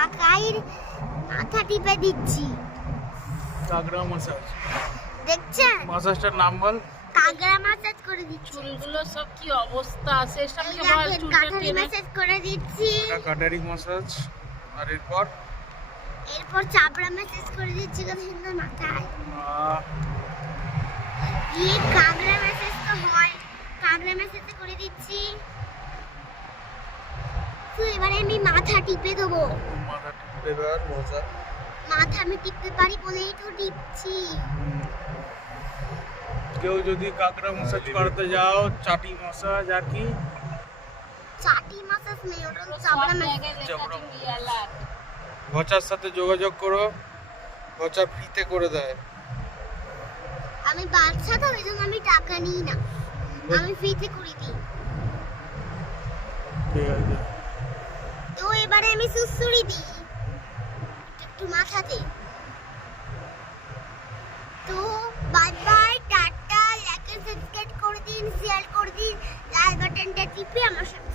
কাকাইর মাথা টিপে দিচ্ছি। কাগড়া ম্যাসাজ দেখছেন? ম্যাসাজটার নাম বল। কাগড়া ম্যাসাজ করে দিচ্ছি। চুলগুলো সব কি অবস্থা আছে এই সামনে বল দেখেন, চুলটা কাটারি টেনে ম্যাসাজ করে দিচ্ছি। এটা কাটারি ম্যাসাজ। আর এরপর এরপর চাবড়া ম্যাসাজ করে দিচ্ছি কত সুন্দর মাথায়। এই কাগড়া ম্যাসাজ তো হয়, কাগড়া ম্যাসাজ করে দিচ্ছি। তো এবারে আমি মাথা টিপে দেবো। মাথা টিপে দেওয়ার মজা। মাথা আমি টিপতে পারি বলেই তো টিপছি। কেউ যদি কাকড়া ম্যাসাজ করতে যাও, চাটি ম্যাসাজ আর কি চাটি ম্যাসাজ নেই, ওটা সব চাবড়া ম্যাসাজ। জায়গায় লেখা আছে রিয়ালার ঘচার সাথে যোগাযোগ করো, ঘচা ফ্রিতে করে দেয়। আমি বাচ্চা তো ওই জন্য আমি টাকা নিই না, আমি ফ্রিতে করে দিই। ঠিক আছে। তো এবারে আমি সুসুড়ি দিই একটু মাথাতে। তো বাই বাই, টাটা, লাইক এন্ড সাবস্ক্রাইব করে দিন, শেয়ার করে দিন, লাল বাটনটা টিপে আমার সাথে